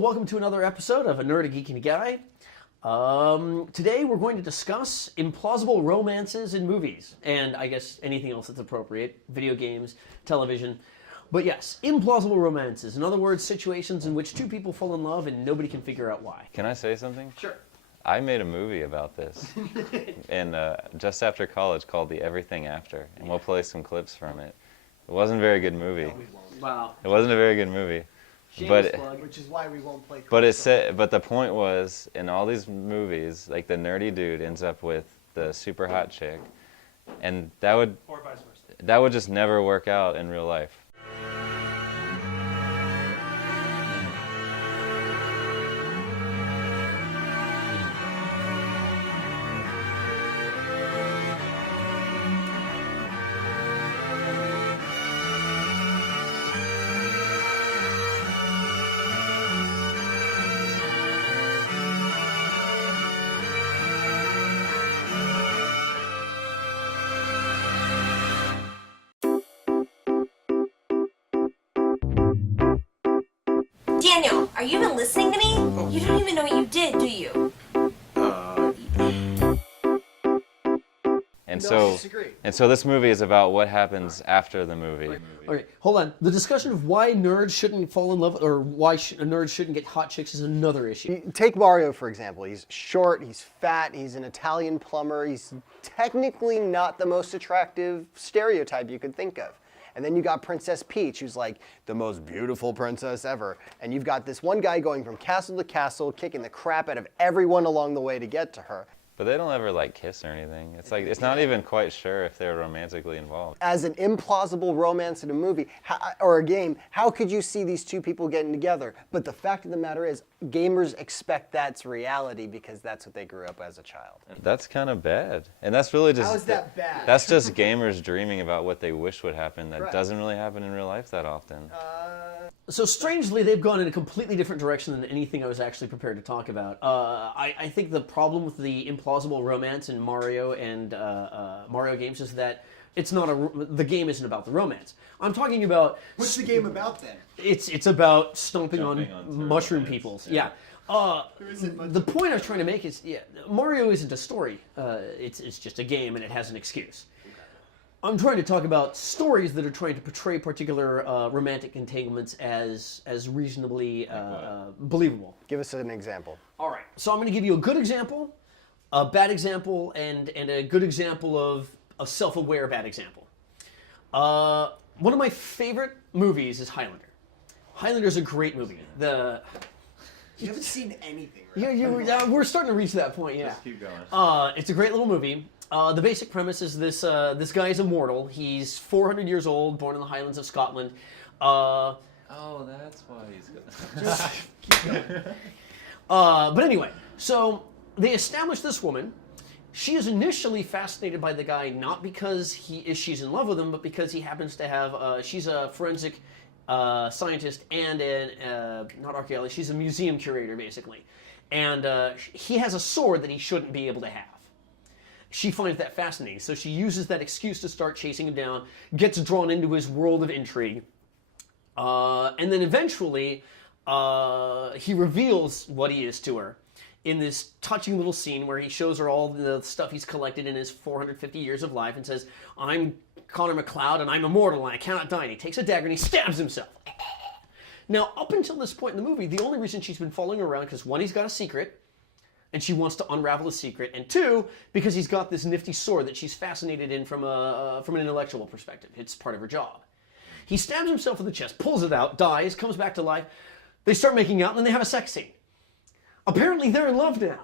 Welcome to another episode of A Nerd, a Geek and A Guy. Today we're going to discuss implausible romances in movies, and I guess anything else that's appropriate, video games, television. But yes, implausible romances. In other words, situations in which two people fall in love and nobody can figure out why. Can I say something? Sure. I made a movie about this, and just after college, called The Everything After, and we'll play some clips from it. It wasn't a very good movie. No, we won't. Wow. It wasn't a very good movie. Shameless plug. Which is why we won't play. But the point was, in all these movies, like the nerdy dude ends up with the super hot chick, and that would just never work out in real life. Daniel, are you even listening to me? You don't even know what you did, do you? And so this movie is about what happens after the movie. Okay, hold on. The discussion of why nerds shouldn't fall in love, or why a nerd shouldn't get hot chicks is another issue. Take Mario, for example. He's short, he's fat, he's an Italian plumber. He's technically not the most attractive stereotype you could think of. And then you got Princess Peach, who's like the most beautiful princess ever. And you've got this one guy going from castle to castle, kicking the crap out of everyone along the way to get to her. But they don't ever like kiss or anything. It's like it's not even quite sure if they're romantically involved. As an implausible romance in a movie or a game, how could you see these two people getting together? But the fact of the matter is, gamers expect that's reality because that's what they grew up as a child. That's kind of bad. And that's really just... How is that bad? That's just gamers dreaming about what they wish would happen that doesn't really happen in real life that often. So strangely, they've gone in a completely different direction than anything I was actually prepared to talk about. I think the problem with the implausible romance in Mario and Mario games is that it's not the game isn't about the romance. I'm talking about... What's the game about then? It's about stomping on mushroom peoples. Yeah. The point I was trying to make is, Mario isn't a story. It's just a game and it has an excuse. I'm trying to talk about stories that are trying to portray particular romantic entanglements as reasonably believable. Give us an example. All right. So I'm going to give you a good example, a bad example, and a good example of a self-aware bad example. One of my favorite movies is Highlander. Highlander's a great movie. You haven't seen anything, right? Yeah, we're starting to reach that point, yeah. Just keep going. It's a great little movie. The basic premise is this guy is immortal. He's 400 years old, born in the Highlands of Scotland. Oh, that's why he's good. Keep going. But anyway, so they establish this woman. She is initially fascinated by the guy not because she's in love with him, but because he happens to have, she's a forensic scientist and not archaeologist, she's a museum curator basically. And he has a sword that he shouldn't be able to have. She finds that fascinating, so she uses that excuse to start chasing him down, gets drawn into his world of intrigue, and then eventually he reveals what he is to her in this touching little scene where he shows her all the stuff he's collected in his 450 years of life and says, "I'm Connor MacLeod and I'm immortal and I cannot die." And he takes a dagger and he stabs himself. Now, up until this point in the movie, the only reason she's been following around because one, he's got a secret, and she wants to unravel a secret, and two, because he's got this nifty sword that she's fascinated in from an intellectual perspective. It's part of her job. He stabs himself in the chest, pulls it out, dies, comes back to life. They start making out, and then they have a sex scene. Apparently, they're in love now.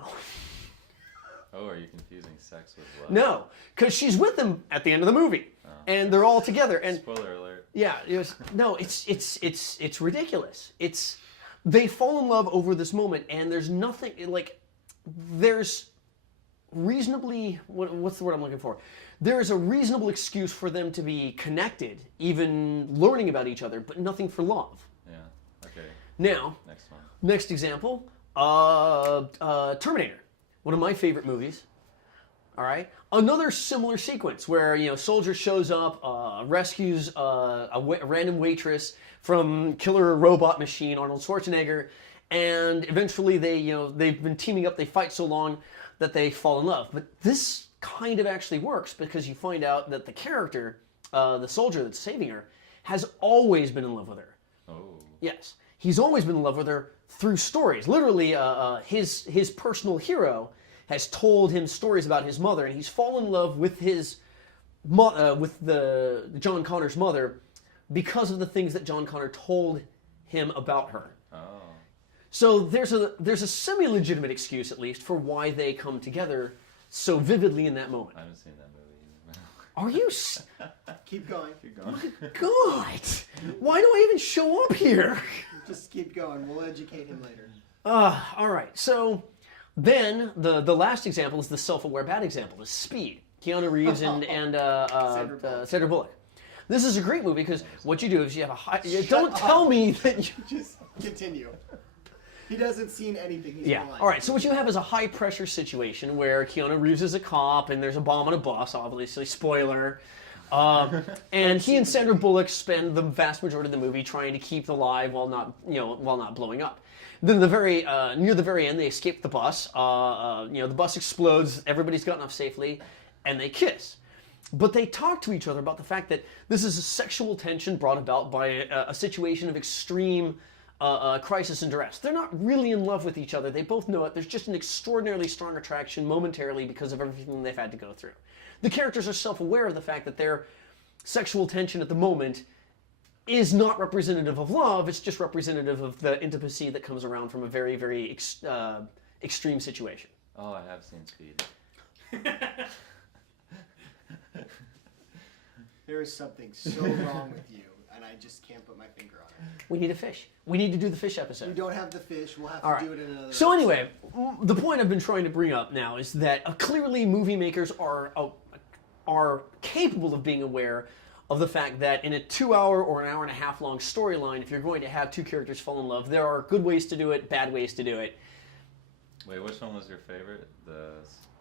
Oh, are you confusing sex with love? No, because she's with him at the end of the movie, and they're all together. And spoiler alert. Yeah, it's ridiculous. They fall in love over this moment, and there's nothing like. There's reasonably, what's the word I'm looking for? There is a reasonable excuse for them to be connected, even learning about each other, but nothing for love. Yeah, okay. Now, next example, Terminator, one of my favorite movies. All right, another similar sequence where soldier shows up, rescues a random waitress from killer robot machine Arnold Schwarzenegger, and eventually they've been teaming up. They fight so long that they fall in love. But this kind of actually works because you find out that the character, the soldier that's saving her, has always been in love with her. Oh. Yes, he's always been in love with her through stories. Literally, his personal hero has told him stories about his mother, and he's fallen in love with the John Connor's mother because of the things that John Connor told him about her. Oh. So there's a semi-legitimate excuse, at least, for why they come together so vividly in that moment. I haven't seen that movie either. Are you? Keep going. Keep going. God, why do I even show up here? Just keep going. We'll educate him later. All right. So then the last example is the self-aware bad example, is Speed. Keanu Reeves and Sandra Bullock. This is a great movie because what you do is you have a high. Don't tell me that you Just continue. He doesn't seen anything. He's Yeah. blind. All right. So what you have is a high pressure situation where Keanu Reeves is a cop and there's a bomb on a bus. Obviously, spoiler. And he and Sandra Bullock spend the vast majority of the movie trying to keep alive while not blowing up. Then near the very end, they escape the bus. The bus explodes. Everybody's gotten off safely, and they kiss. But they talk to each other about the fact that this is a sexual tension brought about by a situation of extreme crisis and duress. They're not really in love with each other. They both know it. There's just an extraordinarily strong attraction momentarily because of everything they've had to go through. The characters are self-aware of the fact that their sexual tension at the moment is not representative of love. It's just representative of the intimacy that comes around from a very, very extreme situation. Oh, I have seen Speed. There is something so wrong with you, and I just can't put my finger on it. We need a fish. We need to do the fish episode. We don't have the fish. We'll have All to right. do it in another. So episode. anyway, the point I've been trying to bring up now is that clearly movie makers are capable of being aware of the fact that in a 2-hour or an hour-and-a-half long storyline, if you're going to have two characters fall in love, there are good ways to do it, bad ways to do it. Wait, which one was your favorite? The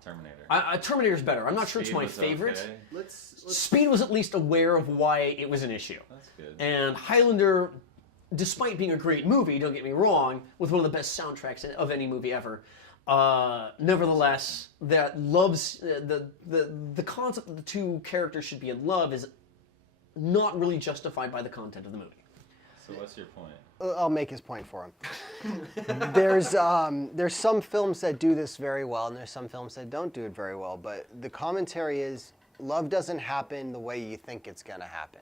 Terminator. Terminator's better. I'm not sure it's Speed my was favorite. okay. Let's Speed was at least aware of why it was an issue. That's good. And Highlander, despite being a great movie, don't get me wrong, with one of the best soundtracks of any movie ever, nevertheless, that loves the concept that the two characters should be in love is not really justified by the content of the movie. So what's your point? I'll make his point for him. There's some films that do this very well, and there's some films that don't do it very well. But the commentary is, love doesn't happen the way you think it's going to happen.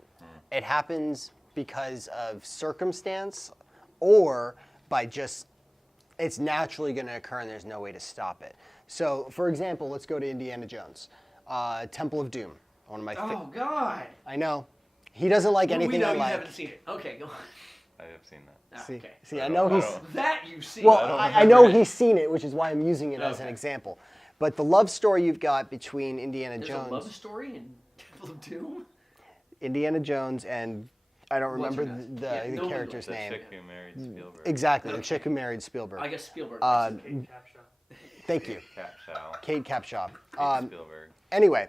It happens because of circumstance, or by just it's naturally going to occur, and there's no way to stop it. So, for example, let's go to Indiana Jones, Temple of Doom. One of my Oh God! I know. He doesn't like anything we know I you like. haven't seen it. Okay, go on. I have seen that. See, Okay. see, I know he's. That you've seen. Well, don't I know remember it. he's seen it, which is why I'm using it as an Okay. example. But the love story you've got between Indiana There's Jones, a love story in Temple of Doom. And I don't remember What's her name? the Yeah, no one character's The name. chick who married Spielberg. Exactly, the chick who married Spielberg. I guess Spielberg. Thank you, Capshaw. Kate Capshaw. Spielberg. Anyway,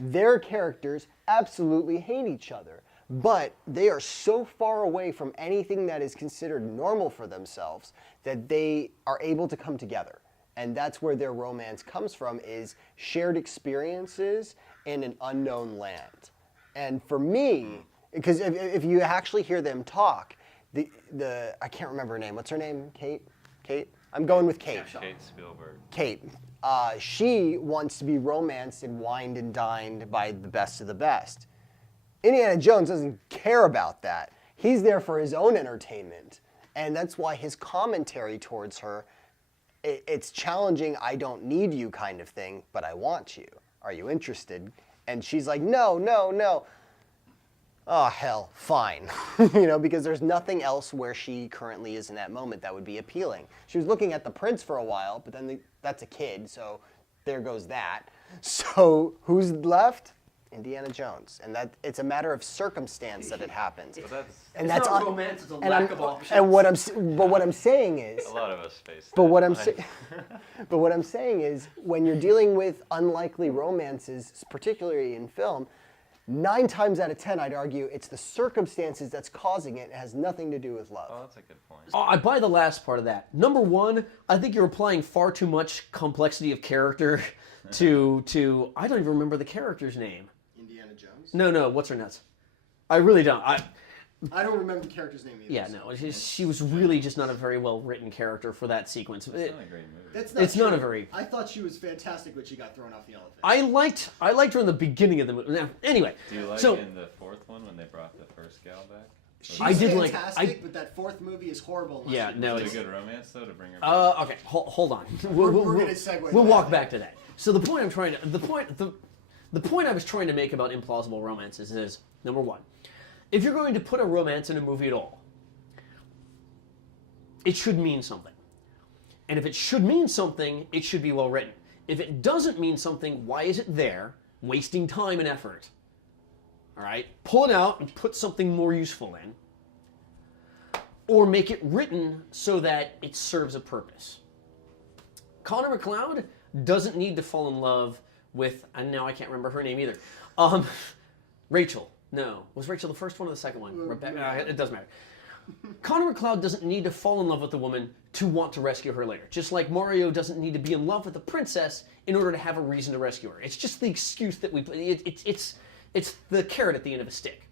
their characters absolutely hate each other, but they are so far away from anything that is considered normal for themselves that they are able to come together. And that's where their romance comes from, is shared experiences in an unknown land. And for me, because if you actually hear them talk, the I can't remember her name. What's her name? Kate? I'm going with Kate. Kate Spielberg. Kate. She wants to be romanced and wined and dined by the best of the best. Indiana Jones doesn't care about that. He's there for his own entertainment. And that's why his commentary towards her, it's challenging, I don't need you kind of thing, but I want you. Are you interested? And she's like, no. Oh, hell, fine. Because there's nothing else where she currently is in that moment that would be appealing. She was looking at the prince for a while, but then that's a kid, so there goes that. So who's left? Indiana Jones. And that it's a matter of circumstance that it happens. But that's And It's that's not un- romance, it's a and lack I'm- of options. And what I'm saying is, a lot of us face. but that. what I'm saying is, when you're dealing with unlikely romances, particularly in film, 9 times out of 10, I'd argue it's the circumstances that's causing it. It has nothing to do with love. Oh, that's a good point. I buy the last part of that. Number one, I think you're applying far too much complexity of character to I don't even remember the character's name. Indiana Jones? No, what's her nuts? I really don't. I don't remember the character's name either. Yeah, no, she was really just not a very well written character for that sequence. It's not a great movie. That's not It's true. not a very- I thought she was fantastic when she got thrown off the elephant. I liked her in the beginning of the movie. Now, anyway, Do you like so in the fourth one when they brought the first gal back? She's I did like- fantastic, but that fourth movie is horrible. unless Yeah, you- no, Is it it's- a good romance though to bring her back? okay, hold on. We're gonna segue We'll to walk that. back to that. So the point the point I was trying to make about implausible romances is number one, if you're going to put a romance in a movie at all, it should mean something. And if it should mean something, it should be well written. If it doesn't mean something, why is it there, wasting time and effort? All right, pull it out and put something more useful in, or make it written so that it serves a purpose. Connor McLeod doesn't need to fall in love with, and now I can't remember her name either. Rachel. No, was Rachel the first one or the second one? Rebecca. It doesn't matter. Connor McLeod doesn't need to fall in love with the woman to want to rescue her later. Just like Mario doesn't need to be in love with the princess in order to have a reason to rescue her. It's just the excuse that we. It's the carrot at the end of a stick.